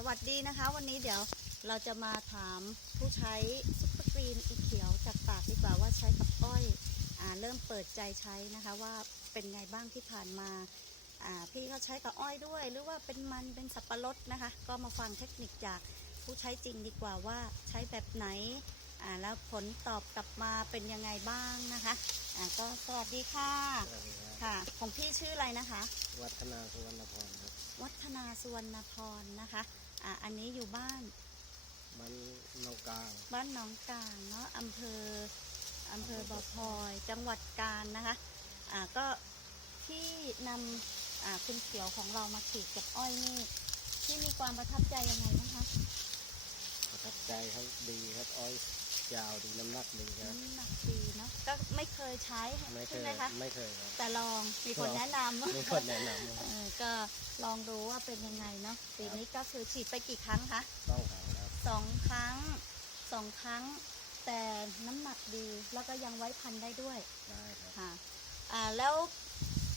สวัสดีนะคะ วันนี้เดี๋ยวเราจะมาถามผู้ใช้ซุปเปอร์กรีนอีเขียวจากปากดีกว่าว่าใช้กับอ้อยอ่าเริ่มเปิดใจใช้นะคะว่าเป็นไงบ้างที่ผ่านมาอ่าพี่เขาใช้กับอ้อยด้วย หรือว่าเป็นมันเป็นสับปะรดนะคะ ก็มาฟังเทคนิคจากผู้ใช้จริงดีกว่าว่าใช้แบบไหนอ่าแล้วผลตอบกลับมาเป็นยังไงบ้างนะคะอ่าก็สวัสดีค่ะสวัสดีครับค่ะ ของพี่ชื่ออะไรนะคะ วัฒนาสุวรรณพรครับ วัฒนาสุวรรณพรนะคะ อ่าอันนี้อยู่บ้านมันนองกลาง บ้านหนองกลางเนาะอำเภออำเภอบ่อพลอยจังหวัดกาญนะคะอ่าก็ที่นำอ่าคุณเขียวของเรามาฉีดกับอ้อยนี่ ที่มีความประทับใจยังไงนะคะประทับใจครับดีครับอ้อยยาวดีน้ำหนักดีครับน้ำหนักดี ยใช้ไม่เคใช่ยไหมคะไม่เคยครับ แต่ลองมีคนลอง แนะนำมีคนแนะนำเออก็ลองดูว่าเป็นยังไงเนาะปีนี้ก็คือฉีดไปกี่ครั้งคะต้องถามครับสองครั้งสองครั้ง แต่น้ำหนักดีแล้วก็ยังไว้พันได้ด้วยได้ครับค่ะอ่าแล้ว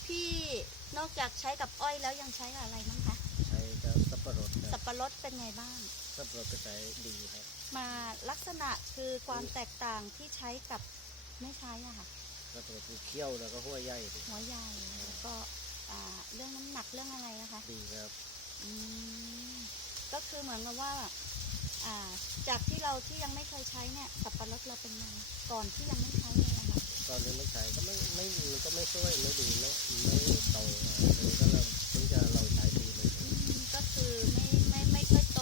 พี่นอกจากใช้กับอ้อยแล้วยังใช้กับอะไรบ้างคะใช้กับสับปะรดคสัรับบปะรดเป็นไงบ้าง สับปะรดก็ใช้ดีครับ มาลักษณะคือความแตกต่างที่ใช้กับ ไม่ใช้อะค่ะสับปะรดคือเคี่ยวแล้วก็หัวใหญ่ดีหัวใหญ่แล้วก็อ่าเรื่องน้ำหนักเรื่องอะไรนะคะ ดีครับอืมก็คือเหมือนกับว่าอ่า จากที่เราที่ยังไม่เคยใช้เนี่ย สับปะรดเราเป็นไงก่อนที่ยังไม่ใช้เลยนะคะตอนที่ไม่ใช้ก็ไม่ไม่มันก็ไม่ช่วยไม่ดีไม่ไม่โตเลยก็เราถึงจะเราใช้ดีเลย อืมก็คือไม่ไม่ไม่ค่อยโต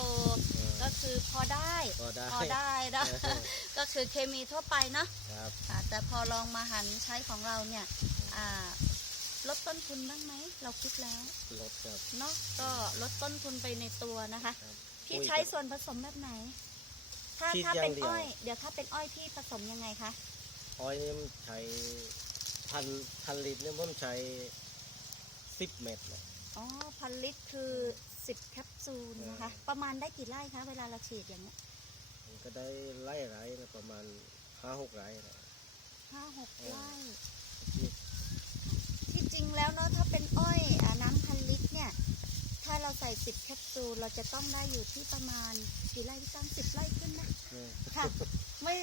เออ ก็ คือพอได้พอได้พอได้นะเออก็คือเคมีทั่วไปเนาะครับอ่าแต่พอลองมาหันใช้ของเราเนี่ยอ่าลดต้นทุนบ้างไหมเราคิดแล้วรถครับเนาะก็ลดต้นทุนไปในตัวนะคะครับพี่อุ้ยใช้ส่วนผสมแบบไหน ถ้าฉีดถ้าอย่าเป็นงเดียวอ้อย เดี๋ยวถ้าเป็นอ้อยพี่ผสมยังไงคะอ้อยนี่มันใช้พันพันลิตรเนี่ยมันใช้สิบเม็ดเลยอ๋อพันลิตรคือ10แคป ซูลนะคะเออประมาณได้กี่ไร่คะเวลาเราฉีดอย่างเงี้ยมันก็ได้ไล่ไร่นะประมาณห้าหกไร่นะห้าหกเออไร่ที่ที่จริงแล้วเนาะถ้าเป็นอ้อยอาน้ำพันลิตรเนี่ย ถ้าเราใส่10แคปซูลเราจะต้องได้อยู่ที่ประมาณกี่ไร่พี่ตั้งสิบไร่ขึ้นนะเนี่ยค่ะไม่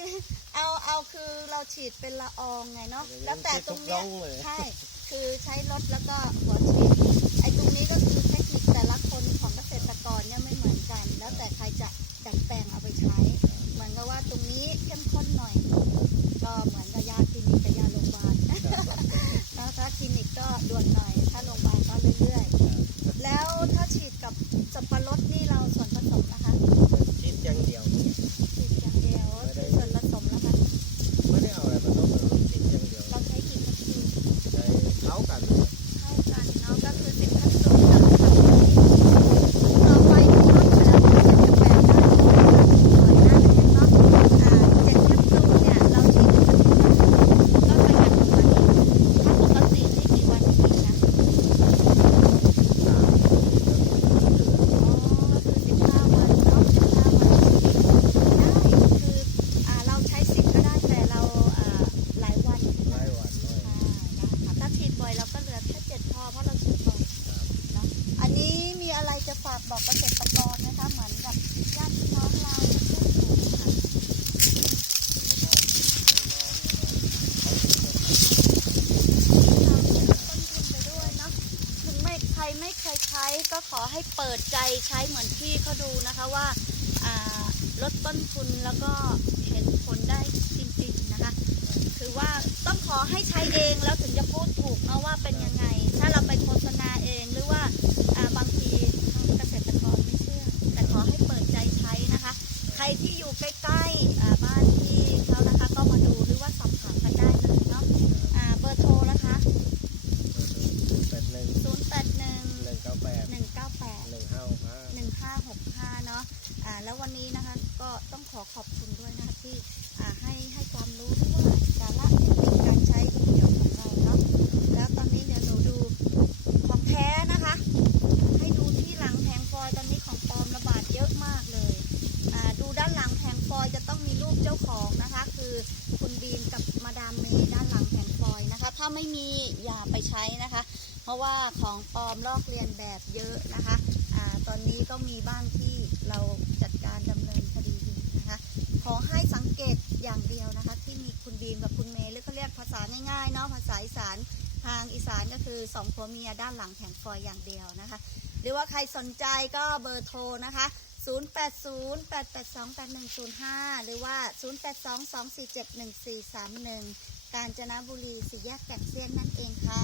เอาเอาคือเราฉีดเป็นละอองไงเนาะเดี๋ยวนี้แล้วแต่ตรงเนี้ยมันติดทุกร่องเลยใช่ คือใช้รถแล้วก็หัวฉีด ด่วนหน่อย ถ้าโรงพยาบาลก็เรื่อยๆ แล้วถ้าฉีดกับสับปะรดนี่เราส่วนผสมนะคะ คิดอย่างเดียว ฉีดอย่างเดียวก็คือส่วนผสมแล้วคะ ไม่ได้เอาอะไรมาต้องมันคิดอย่างเดียว เราใช้กี่แคปซูล ใช้เข้ากัน เท่ากันเนาะก็คือสิบแคปซูลกับสับปะรดต่อไปที่ลดไปแล้วก็จะแปลงได้หน่อยหน้าเล็กเนาะอ่าเจ็ดแคปซูลเนี่ยเราฉีดก็ประหยัดกว่านี้ถ้าปกตินี่กี่วันฉีดนะ สาม อ๋อก็คือสิบห้าวันเนาะสิบห้าวันได้คืออ่าเราใช้สิบก็ได้แต่เราอ่าหลายวันขึ้น ไล่ มา วันน้อย ค่ะได้ค่ะถ้าฉีดบ่อยเราก็เหลือแค่เจ็ดพอเพราะเราฉีดบ่อย ครับ เนาะอันนี้มีอะไรจะฝากบอกเกษตรกรนะคะ เหมือนกับญาติพี่น้องเราเพื่อนฝูงค่ะทำต้นทุนไปด้วยเนาะถึง ไม่ใครไม่เคยใช้ก็ขอให้เปิดใจใช้เหมือนพี่เขาดูนะคะว่าาลดต้นทุนแล้วก็เห็นผลได้จริงๆนะคะ คือว่าต้องขอให้ใช้เองแล้วถึงจะพูดถูกนะว่าเป็นยังไง ถ้าเราไปโฆษณาเองหรือว่าาบางทีทางเกษตรกรไม่เชื่อ แต่ขอให้เปิดใจใช้นะคะ ใครที่อยู่ใกล้ๆบ้านที่เขานะคะก็มาดูหรือว่าสอบถามกันได้เลยเนาะอ่าเบอร์โทรนะคะ แปดหนึ่ง 0 8 1 หนึ่งเก้าแปด 1 9 8 หนึ่งห้าห้า หนึ่งห้าหกห้าเนาะ อ่า แล้ววันนี้นะคะก็ต้องขอขอบคุณด้วยนะคะที่ให้ให้ความรู้ด้วยว่าสาระเทคนิคการใช้เขียวของเราเนาะแล้วตอนนี้เดี๋ยวหนูดูของแท้นะคะ ให้ดูที่หลังแผงฟอยตอนนี้ของปลอมระบาดเยอะมากเลยดูด้านหลังแผงฟอยจะต้องมีรูปเจ้าของนะคะ คือคุณบีมกับมาดามเมย์ด้านหลังแผงฟอยนะคะ ถ้าไม่มีอย่าไปใช้นะคะ เพราะว่าของปลอมลอกเลียนแบบเยอะนะคะตอนนี้ก็มีบ้างที่เรา เนาะภาษาอีสานทางอีสานก็คือสองผัวเมียด้านหลังแผงฟอยอย่างเดียวนะคะ หรือว่าใครสนใจก็เบอร์โทรนะคะ 0808828105 หรือว่า 0822471431 กาญจนบุรีสี่แยกแก่งเซียนนั่นเองค่ะ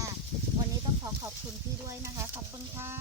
วันนี้ต้องขอขอบคุณพี่ด้วยนะคะ ขอบคุณค่ะ